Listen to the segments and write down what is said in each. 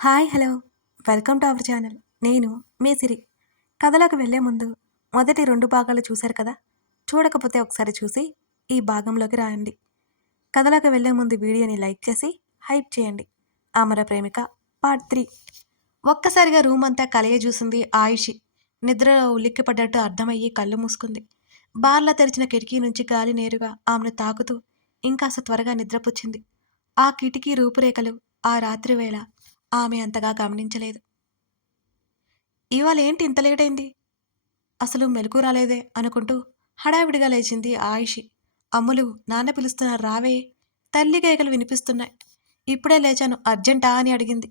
Hi hello welcome to our channel. నేను మీ సిరి. కథలోకి వెళ్ళే ముందు మొదటి 2 భాగాలు చూశారు కదా, చూడకపోతే ఒకసారి చూసి ఈ భాగంలోకి రాయండి. కథలోకి వెళ్ళే ముందు వీడియోని లైక్ చేసి హైప్ చేయండి. అమర ప్రేమిక పార్ట్ 3. ఒక్కసారిగా రూమ్ అంతా కలయ చూసింది ఆయుషి. నిద్రలో ఉలిక్కిపడ్డట్టు అర్థమయ్యి కళ్ళు మూసుకుంది. బార్లా తెరిచిన కిటికీ నుంచి గాలి నేరుగా ఆమెను తాకుతూ ఇంకాస్త త్వరగా నిద్రపుచ్చింది. ఆ కిటికీ రూపురేఖలు ఆ రాత్రి వేళ ఆమె అంతగా గమనించలేదు. ఇవాళ ఏంటి ఇంత లేటైంది, అసలు మెలకు రాలేదే అనుకుంటూ హడావిడిగా లేచింది ఆయుషి. అమ్ములు, నాన్న పిలుస్తున్నారు, రావే. తల్లి కేకలు వినిపిస్తున్నాయి. ఇప్పుడే లేచాను, అర్జెంటా అని అడిగింది.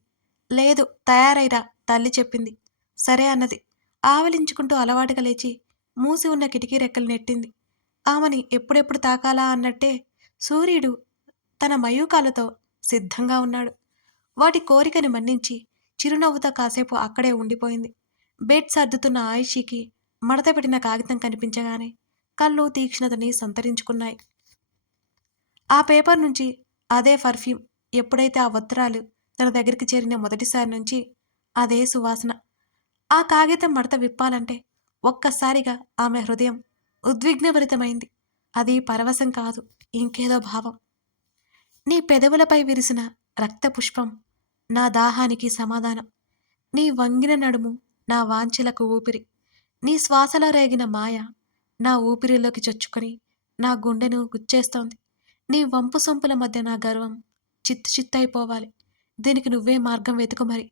లేదు, తయారైరా, తల్లి చెప్పింది. సరే అన్నది. ఆవలించుకుంటూ అలవాటుగా లేచి మూసి ఉన్న కిటికీ రెక్కలు నెట్టింది. ఆమెని ఎప్పుడెప్పుడు తాకాలా అన్నట్టే సూర్యుడు తన మయూకాలతో సిద్ధంగా ఉన్నాడు. వాటి కోరికని మన్నించి చిరునవ్వుతో కాసేపు అక్కడే ఉండిపోయింది. బెడ్ సర్దుతున్న ఆయుషికి మడతపెట్టిన కాగితం కనిపించగానే కళ్ళు తీక్ష్ణతని సంతరించుకున్నాయి. ఆ పేపర్ నుంచి అదే పర్ఫ్యూమ్. ఎప్పుడైతే ఆ ఉత్తరాలు తన దగ్గరికి చేరిన మొదటిసారి నుంచి అదే సువాసన. ఆ కాగితం మడత విప్పాలంటే ఒక్కసారిగా ఆమె హృదయం ఉద్విగ్నభరితమైంది. అది పరవశం కాదు, ఇంకేదో భావం. నీ పెదవులపై విరిసిన రక్తపుష్పం నా దాహానికి సమాధానం. నీ వంగిన నడుము నా వాంఛలకు ఊపిరి. నీ శ్వాసలో రేగిన మాయ నా ఊపిరిలోకి చొచ్చుకొని నా గుండెను గుచ్చేస్తోంది. నీ వంపు సొంపుల మధ్య నా గర్వం చిత్తు చిత్తయిపోవాలి. దీనికి నువ్వే మార్గం వెతుకు మరి,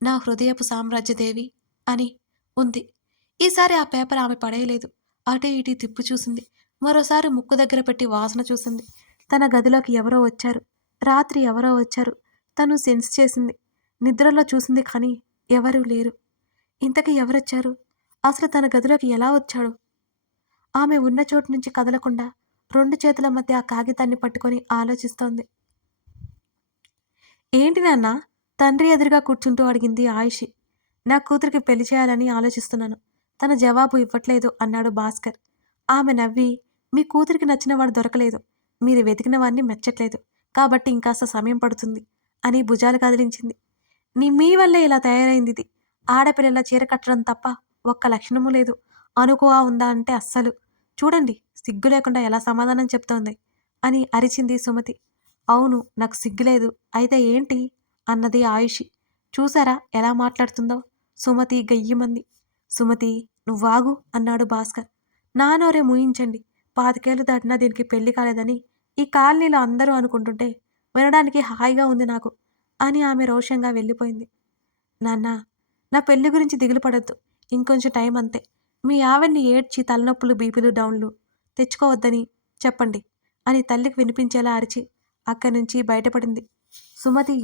నా హృదయపు సామ్రాజ్యదేవి అని ఉంది. ఈసారి ఆ పేపర్ ఆమె పడేయలేదు. అటు ఇటు తిప్పు చూసింది. మరోసారి ముక్కు దగ్గర పెట్టి వాసన చూసింది. తన గదిలోకి ఎవరో వచ్చారు. రాత్రి ఎవరో వచ్చారు. తను సెన్స్ చేసింది. నిద్రలో చూసింది, కానీ ఎవరూ లేరు. ఇంతకీ ఎవరొచ్చారు? అసలు తన గదిలోకి ఎలా వచ్చాడు? ఆమె ఉన్న చోటు నుంచి కదలకుండా 2 చేతుల మధ్య ఆ కాగితాన్ని పట్టుకొని ఆలోచిస్తోంది. ఏంటి నాన్న? తండ్రి ఎదురుగా కూర్చుంటూ అడిగింది ఆయుషి. నా కూతురికి పెళ్లి చేయాలని ఆలోచిస్తున్నాను. తన జవాబు ఇవ్వట్లేదు అన్నాడు భాస్కర్. ఆమె నవ్వి, మీ కూతురికి నచ్చినవాడు దొరకలేదు. మీరు వెతికిన వాడిని మెచ్చట్లేదు. కాబట్టి ఇంకాస్త సమయం పడుతుంది అని భుజాలు కదిలించింది. మీ వల్లే ఇలా తయారైంది ఇది. ఆడపిల్లల చీర కట్టడం తప్ప ఒక్క లక్షణమూ లేదు. అనుకువా ఉందా అంటే అస్సలు. చూడండి, సిగ్గు లేకుండా ఎలా సమాధానం చెప్తోంది అని అరిచింది సుమతి. అవును, నాకు సిగ్గులేదు. అయితే ఏంటి అన్నది ఆయుషి. చూసారా ఎలా మాట్లాడుతుందో? సుమతి గయ్యమంది. సుమతి, నువ్వాగు అన్నాడు భాస్కర్. నానోరే మూయించండి. 25 దాటినా దీనికి పెళ్లి కాలేదని ఈ కాలనీలో అందరూ అనుకుంటుంటే వినడానికి హాయిగా ఉంది నాకు అని ఆమె రోషంగా వెళ్ళిపోయింది. నాన్న, నా పెళ్లి గురించి దిగులు పడొద్దు. ఇంకొంచెం టైం అంతే. మీ ఆవిడ్ని ఏడ్చి తలనొప్పులు బీపీలు డౌన్లు తెచ్చుకోవద్దని చెప్పండి అని తల్లికి వినిపించేలా అరిచి అక్కడి నుంచి బయటపడింది. సుమతి,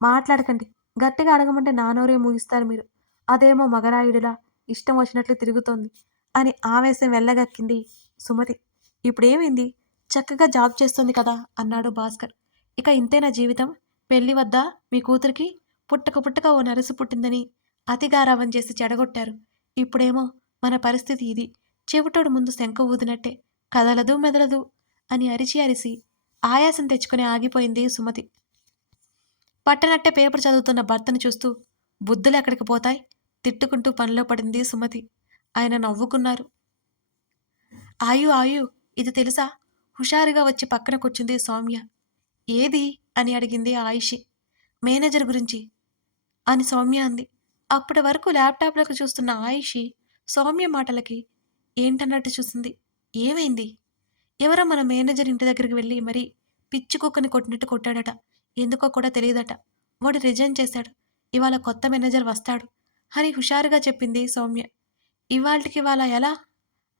మాట్లాడకండి. గట్టిగా అడగమంటే నానోరే మూగిస్తారు మీరు. అదేమో మగరాయుడిలా ఇష్టం వచ్చినట్లు తిరుగుతోంది అని ఆవేశం వెళ్ళగక్కింది సుమతి. ఇప్పుడేమైంది? చక్కగా జాబ్ చేస్తోంది కదా అన్నాడు భాస్కర్. ఇక ఇంతేనా జీవితం? పెళ్లి వద్దా మీ కూతురికి? పుట్టక పుట్టక ఓ నరసు పుట్టిందని అతిగారావం చేసి చెడగొట్టారు. ఇప్పుడేమో మన పరిస్థితి ఇది. చెవిటోడు ముందు శంఖ ఊదినట్టే కదలదు మెదలదు అని అరిచి అరిసి ఆయాసం తెచ్చుకుని ఆగిపోయింది సుమతి. పట్టనట్టే పేపర్ చదువుతున్న భర్తను చూస్తూ బుద్ధులు ఎక్కడికి పోతాయి తిట్టుకుంటూ పనిలో పడింది సుమతి. ఆయన నవ్వుకున్నారు. ఆయు ఆయు, ఇది తెలుసా? హుషారుగా వచ్చి పక్కన కూర్చుంది సౌమ్య. ఏది అని అడిగింది ఆయుషి. మేనేజర్ గురించి అని సౌమ్య అంది. అప్పటి వరకు ల్యాప్టాప్లోకి చూస్తున్న ఆయుషి సౌమ్య మాటలకి ఏంటన్నట్టు చూసింది. ఏమైంది? ఎవరో మన మేనేజర్ ఇంటి దగ్గరికి వెళ్ళి మరీ పిచ్చి కుక్కని కొట్టినట్టు కొట్టాడట. ఎందుకో కూడా తెలియదట. వాడు రిజైన్ చేశాడు. ఇవాళ కొత్త మేనేజర్ వస్తాడు అని హుషారుగా చెప్పింది సౌమ్య. ఇవాళ ఎలా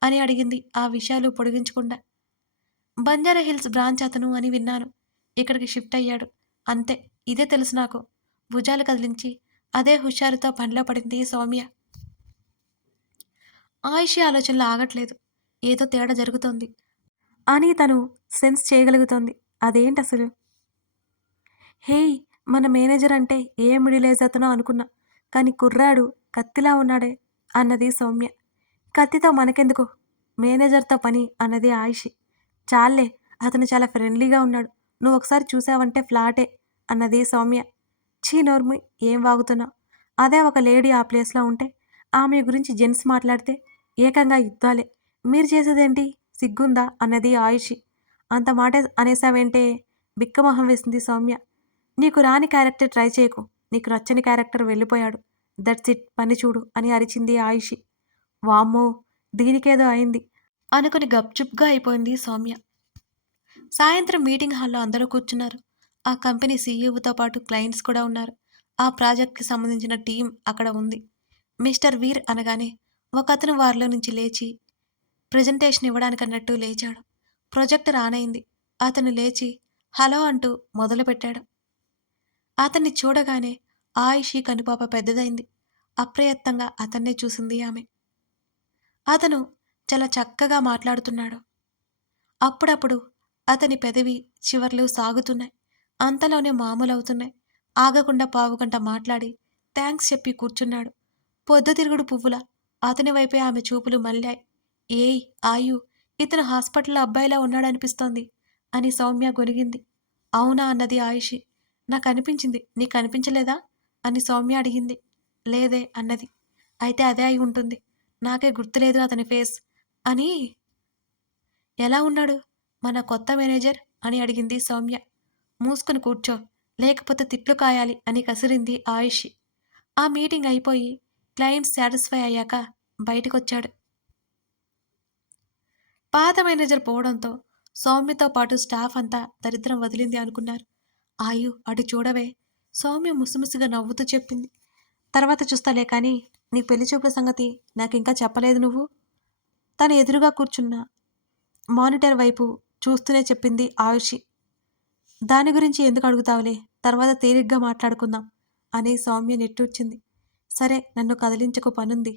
అని అడిగింది ఆ విషయాలు పొడిగించకుండా. బంజారా హిల్స్ బ్రాంచ్ అతను అని విన్నాను. ఇక్కడికి షిఫ్ట్ అయ్యాడు అంతే. ఇదే తెలుసు నాకు. భుజాలు కదిలించి అదే హుషారుతో పనిలో పడింది సౌమ్య. ఆయుషి ఆలోచనలు ఆగట్లేదు. ఏదో తేడా జరుగుతోంది అని తను సెన్స్ చేయగలుగుతోంది. అదేంటసలు? హేయ్, మన మేనేజర్ అంటే ఏ మిడిల్ ఏజ్ అతనో అనుకున్నా. కానీ కుర్రాడు కత్తిలా ఉన్నాడే అన్నది సౌమ్య. కత్తితో మనకెందుకు, మేనేజర్తో పని అన్నది ఆయుషి. చాల్లే, అతను చాలా ఫ్రెండ్లీగా ఉన్నాడు. నువ్వు ఒకసారి చూసావంటే ఫ్లాటే అన్నది సౌమ్య. ఛీ నోర్మి, ఏం వాగుతున్నావు? అదే ఒక లేడీ ఆ ప్లేస్‌లో ఉంటే, ఆమె గురించి జెంట్స్ మాట్లాడితే ఏకంగా యుద్ధాలే. మీరు చేసేదేంటి? సిగ్గుందా? అన్నది ఆయుషి. అంత మాట అనేసావేంటే? బిక్కమొహం వేసింది సౌమ్య. నీకు రాని క్యారెక్టర్ ట్రై చేయకు. నీకు నచ్చని క్యారెక్టర్ వెళ్ళిపోయాడు. దట్స్ ఇట్, పని చూడు అని అరిచింది ఆయుషి. వామ్మో! దీనికేదో అయింది అనుకుని గప్చుప్‌గా అయిపోయింది సౌమ్య. సాయంత్రం మీటింగ్ హాల్‌లో అందరూ కూర్చున్నారు. ఆ కంపెనీ సీఈఓతో పాటు క్లయింట్స్ కూడా ఉన్నారు. ఆ ప్రాజెక్ట్‌కి సంబంధించిన టీమ్ అక్కడ ఉంది. మిస్టర్ వీర్ అనగానే ఒకతను వారిలో నుంచి లేచి ప్రెజెంటేషన్ ఇవ్వడానికన్నట్టు లేచాడు. ప్రొజెక్టర్ ఆన్ అయింది. అతను లేచి హలో అంటూ మొదలుపెట్టాడు. అతన్ని చూడగానే ఆయిషీ కనుపాప పెద్దదైంది. అప్రయత్నంగా అతన్నే చూసింది ఆమె. అతను చాలా చక్కగా మాట్లాడుతున్నాడు. అప్పుడప్పుడు అతని పెదవి చివర్లు సాగుతున్నాయి. అంతలోనే మామూలవుతున్నాయి. ఆగకుండా పావుగంట మాట్లాడి థాంక్స్ చెప్పి కూర్చున్నాడు. పొద్దుతిరుగుడు పువ్వులా అతని వైపే ఆమె చూపులు మళ్ళాయి. ఏయ్ ఆయు, ఇతను హాస్పిటల్లో అబ్బాయిలా ఉన్నాడనిపిస్తోంది అని సౌమ్య గొనిగింది. అవునా అన్నది ఆయుషి. నాకనిపించింది, నీకనిపించలేదా అని సౌమ్య అడిగింది. లేదే అన్నది. అయితే అదే అయి ఉంటుంది. నాకే గుర్తులేదు అతని ఫేస్ అని. ఎలా ఉన్నాడు మన కొత్త మేనేజర్ అని అడిగింది సౌమ్య. మూసుకుని కూర్చో, లేకపోతే తిట్లు కాయాలి అని కసిరింది ఆయుషి. ఆ మీటింగ్ అయిపోయి క్లయింట్స్ సాటిస్ఫై అయ్యాక బయటికొచ్చాడు. పాత మేనేజర్ పోవడంతో సౌమ్యతో పాటు స్టాఫ్ అంతా దరిద్రం వదిలింది అనుకున్నారు. ఆయు అటు చూడవే, సౌమ్య ముసిముసిగా నవ్వుతూ చెప్పింది. తర్వాత చూస్తాలే కానీ నీ పెళ్లి చూపుల సంగతి నాకింకా చెప్పలేదు నువ్వు. తను ఎదురుగా కూర్చున్న మానిటర్ వైపు చూస్తూనే చెప్పింది ఆయుషి. దాని గురించి ఎందుకు అడుగుతావులే, తర్వాత తేలిగ్గా మాట్లాడుకుందాం అని సౌమ్య నిట్టూర్చింది. సరే, నన్ను కదిలించకు, పనుంది.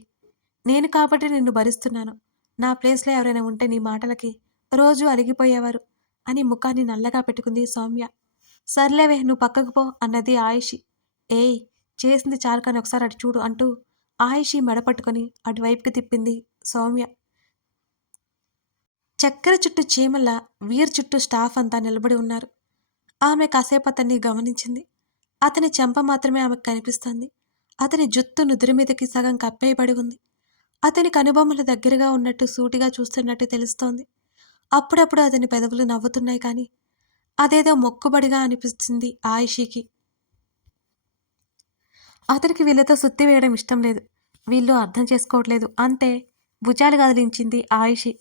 నేను కాబట్టి నిన్ను భరిస్తున్నాను. నా ప్లేస్‌లో ఎవరైనా ఉంటే నీ మాటలకి రోజూ అలిగిపోయేవారు అని ముఖాన్ని నల్లగా పెట్టుకుంది సౌమ్య. సర్లేవే, నువ్వు పక్కకు పో అన్నది ఆయుషి. ఏయ్, చేసింది చాలు కానీ ఒకసారి అటు చూడు అంటూ ఆయుషి మెడ పట్టుకొని అటువైపుకి తిప్పింది సౌమ్య. చక్కెర చుట్టూ చీమల్లా వీర్ చుట్టూ స్టాఫ్ అంతా నిలబడి ఉన్నారు. ఆమె కాసేపు అతన్ని గమనించింది. అతని చెంప మాత్రమే ఆమెకు కనిపిస్తోంది. అతని జుత్తు నుదురు మీదకి సగం కప్పేయబడి ఉంది. అతని కనుబొమ్మలు దగ్గరగా ఉన్నట్టు సూటిగా చూస్తున్నట్టు తెలుస్తోంది. అప్పుడప్పుడు అతని పెదవులు నవ్వుతున్నాయి కానీ అదేదో మొక్కుబడిగా అనిపించింది ఆయిషీకి. అతనికి వీళ్ళతో సుత్తి వేయడం ఇష్టం లేదు. వీళ్ళు అర్థం చేసుకోవట్లేదు అంతే. భుజాలు కదిలించింది ఆయిషి.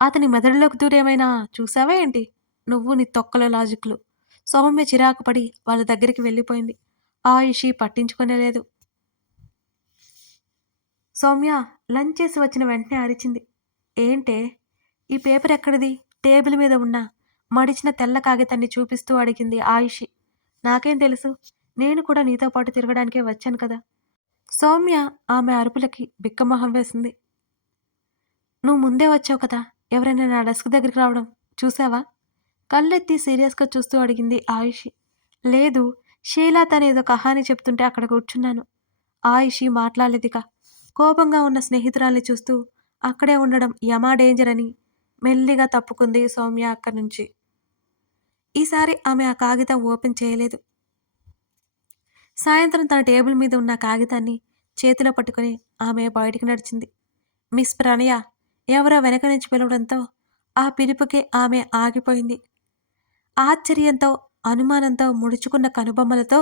అతని మెదడులోకి దూరేమైనా చూసావా ఏంటి? నువ్వు నీ తొక్కల లాజిక్లు. సౌమ్య చిరాకు పడి వాళ్ళ దగ్గరికి వెళ్ళిపోయింది. ఆయుషి పట్టించుకొనేలేదు. సౌమ్య లంచ్ చేసి వచ్చిన వెంటనే అరిచింది. ఏంటే, ఈ పేపర్ ఎక్కడిది? టేబుల్ మీద ఉన్న మడిచిన తెల్ల కాగితాన్ని చూపిస్తూ అడిగింది ఆయుషి. నాకేం తెలుసు, నేను కూడా నీతో పాటు తిరగడానికే వచ్చాను కదా. సౌమ్య ఆమె అరుపులకి బిక్కమొహం వేసింది. నువ్వు ముందే వచ్చావు కదా, ఎవరైనా నా డెస్క్ దగ్గరికి రావడం చూసావా? కళ్ళెత్తి సీరియస్గా చూస్తూ అడిగింది ఆయుషి. లేదు, షీలా తనేదో కహాని చెప్తుంటే అక్కడ కూర్చున్నాను. ఆయుషి మాట్లాడలేదిక. కోపంగా ఉన్న స్నేహితురాల్ని చూస్తూ అక్కడే ఉండడం యమా డేంజర్ అని మెల్లిగా తప్పుకుంది సౌమ్య అక్కడి నుంచి. ఈసారి ఆమె ఆ కాగితం ఓపెన్ చేయలేదు. సాయంత్రం తన టేబుల్ మీద ఉన్న కాగితాన్ని చేతిలో పట్టుకుని ఆమె బయటికి నడిచింది. మిస్ ప్రణయ ఎవరో వెనక నుంచి పిలవడంతో ఆ పిలుపుకే ఆమె ఆగిపోయింది. ఆశ్చర్యంతో, అనుమానంతో ముడుచుకున్న కనుబొమ్మలతో,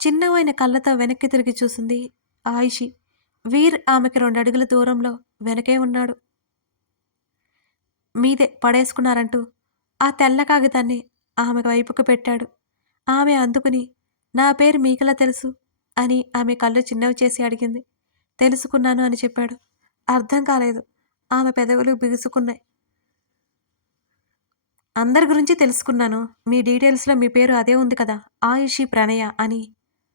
చిన్నవైన కళ్ళతో వెనక్కి తిరిగి చూసింది ఆయిషి. వీర్ ఆమెకి 2 అడుగుల దూరంలో వెనకే ఉన్నాడు. మీదే పడేసుకున్నారంటూ ఆ తెల్ల కాగితాన్ని ఆమె వైపుకు పెట్టాడు. ఆమె అందుకుని, నా పేరు మీకెలా తెలుసు అని ఆమె కళ్ళు చిన్నవి చేసి అడిగింది. తెలుసుకున్నాను అని చెప్పాడు. అర్థం కాలేదు. ఆమె పెదవులు బిగుసుకున్నాయి. అందరి గురించి తెలుసుకున్నాను. మీ డీటెయిల్స్‌లో మీ పేరు అదే ఉంది కదా, ఆయుషి ప్రణయ అని.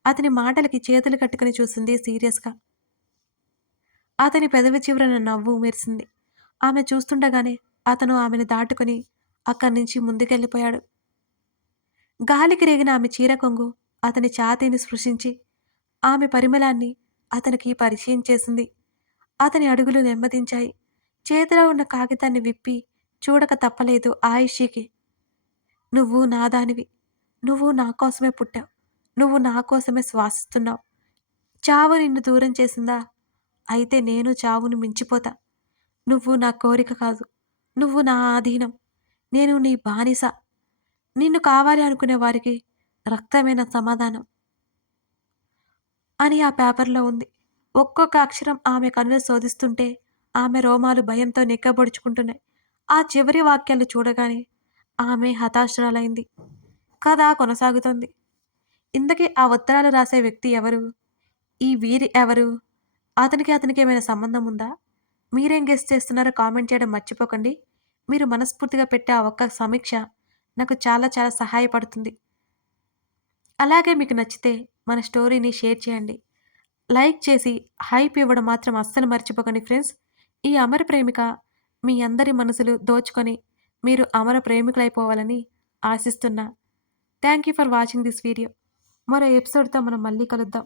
అతని మాటలకి చేతులు కట్టుకుని చూసింది సీరియస్‌గా. అతని పెదవి చివరన నవ్వు మెరిసింది. ఆమె చూస్తుండగానే అతను ఆమెను దాటుకుని అక్కడి నుంచి ముందుకెళ్ళిపోయాడు. గాలికి రేగిన ఆమె చీర కొంగు అతని ఛాతీని స్పృశించి ఆమె పరిమళాన్ని అతనికి పరిచయం చేసింది. అతని అడుగులు నెమ్మదించాయి. చేతిలో ఉన్న కాగితాన్ని విప్పి చూడక తప్పలేదు ఆయుషికి. నువ్వు నాదానివి. నువ్వు నా కోసమే పుట్టావు. నువ్వు నా కోసమే శ్వాసిస్తున్నావు. చావు నిన్ను దూరం చేసిందా? అయితే నేను చావుని మించిపోతా. నువ్వు నా కోరిక కాదు. నువ్వు నా ఆధీనం. నేను నీ బానిస. నిన్ను కావాలి అనుకునే వారికి రక్తమే నా సమాధానం అని ఆ పేపర్‌లో ఉంది. ఒక్కొక్క అక్షరం ఆమె కనులు శోధిస్తుంటే ఆమె రోమాలు భయంతో నిక్కబొడుచుకుంటున్నాయి. ఆ చివరి వాక్యాలు చూడగానే ఆమె హతాశురాలైంది. కథ కొనసాగుతోంది. ఇంతకీ ఆ ఉత్తరాలు రాసే వ్యక్తి ఎవరు? ఈ వీరి ఎవరు? అతనికి ఏమైనా సంబంధం ఉందా? మీరేం గెస్ చేస్తున్నారో కామెంట్ చేయడం మర్చిపోకండి. మీరు మనస్ఫూర్తిగా పెట్టే ఆ ఒక్క సమీక్ష నాకు చాలా చాలా సహాయపడుతుంది. అలాగే మీకు నచ్చితే మన స్టోరీని షేర్ చేయండి. లైక్ చేసి హైప్ ఇవ్వడం మాత్రం అస్సలు మర్చిపోకండి ఫ్రెండ్స్. ఈ అమర ప్రేమిక మీ అందరి మనసులు దోచుకొని మీరు అమర ప్రేమికులైపోవాలని ఆశిస్తున్నా. Thank you for watching this video. మరో ఎపిసోడ్‌తో మనం మళ్ళీ కలుద్దాం.